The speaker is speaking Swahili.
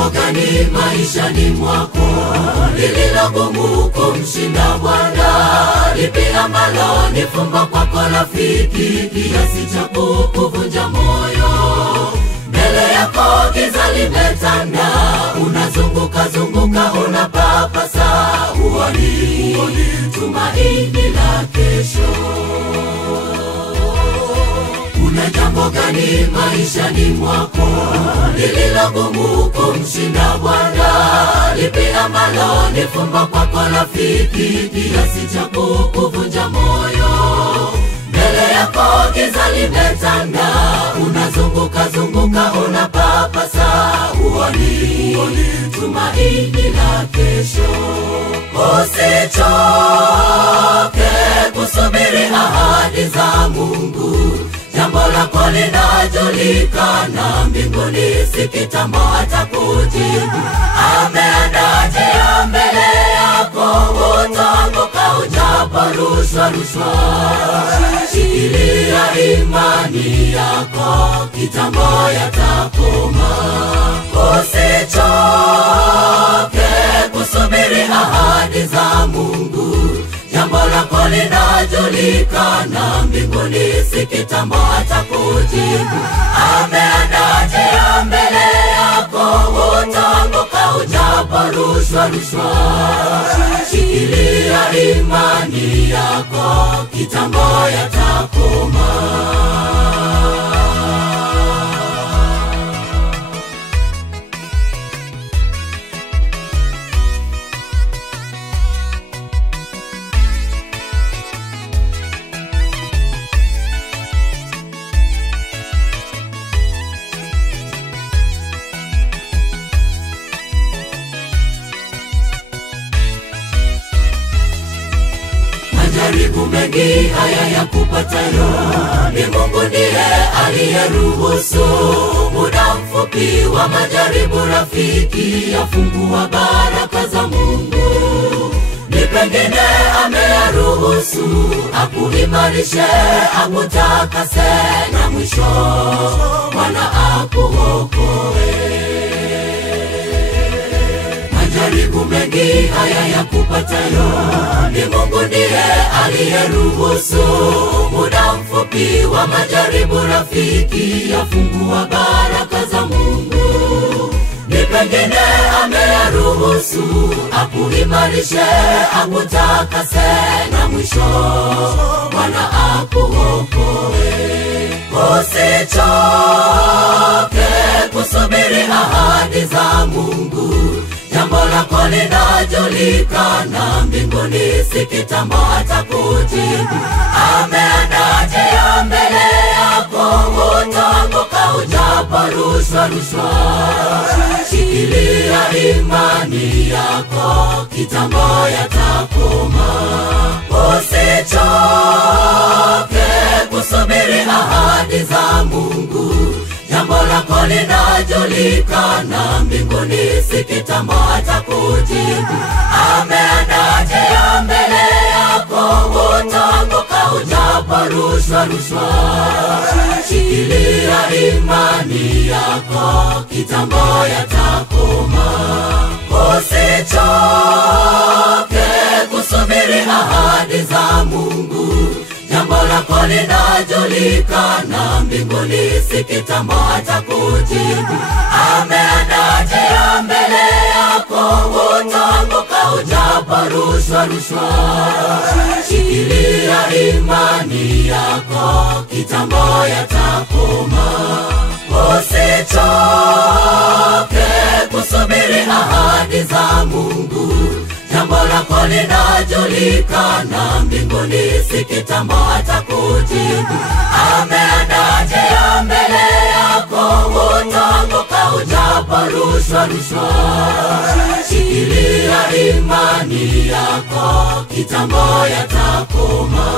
jambo gani maishani mwako lililogumu kumshinda Bwana? Lipi ambalo ni fumbo kwako rafiki, kiasi cha kukuvunja moyo? Mbele yako giza limetanda, unazunguka zunguka unapapasa, huoni tumaini la kesho. Kuna jambo gani maishani mwako lililogumu kumshinda Bwana? Lipi ambalo ni fumbo kwako rafiki, kiasi cha kukuvunja moyo? Mbele yako giza limetanda, unazunguka zunguka unapapasa, huoni tumaini la kesho. Usichoke kusubiri ahadi za Mungu, jambo lako linajulikana mbinguni, si kitambo atakujibu. Ameandaa njia mbele yako, utaanguka ujaporushwa. Shikilia imani yako, kitambo yatakoma. Usichoke kusubiri ahadi za Mungu, jambo lako linajulikana mbinguni, si kitambo atakujibu. Ameandaa njia mbele yako, utaanguka ujaporushwa. Shikilia imani yako, kitambo yatakoma. Majaribu mengi haya ya kupatayo, ni Mungu ndiye aliyeruhusu. Muda mfupi wa majaribu rafiki, yafungua baraka za Mungu. Ni pengine ameyaruhusu akuimarishe, akutakase, na mwisho Bwana akuokoe. Majaribu mengi haya ya kupatayo, ni Mungu ndiye aliyeruhusu. Muda mfupi wa majaribu rafiki, yafungua baraka za Mungu. Ni pengine ameyaruhusu akuimarishe, akutakase, na mwisho Bwana akuokoe. Usichoke kusubiri ahadi za Mungu, jambo lako linajulikana mbinguni, si kitambo atakujibu. Ameandaa njia mbele yako, utaanguka ujaporushwa. Shikilia imani yako, kitambo yatakoma. Usichoke kusubiri ahadi za Mungu, jambo lako linajulikana mbinguni, si kitambo atakujibu. Ameandaa njia mbele yako, utaanguka ujaporushwa. Shikilia imani yako, kitambo yatakoma. Usichoke kusubiri ahadi za Mungu, jambo lako linajulikana mbinguni, si kitambo atakujibu. Ameandaa njia mbele yako, utaanguka ujaporushwa. Shikilia imani yako, kitambo yatakoma. Usichoke kusubiri ahadi za Mungu, jambo lako linajulikana mbinguni, si kitambo atakujibu. Ameandaa njia mbele yako, utaanguka ujaporushwa. Shikilia imani yako, kitambo yatakoma.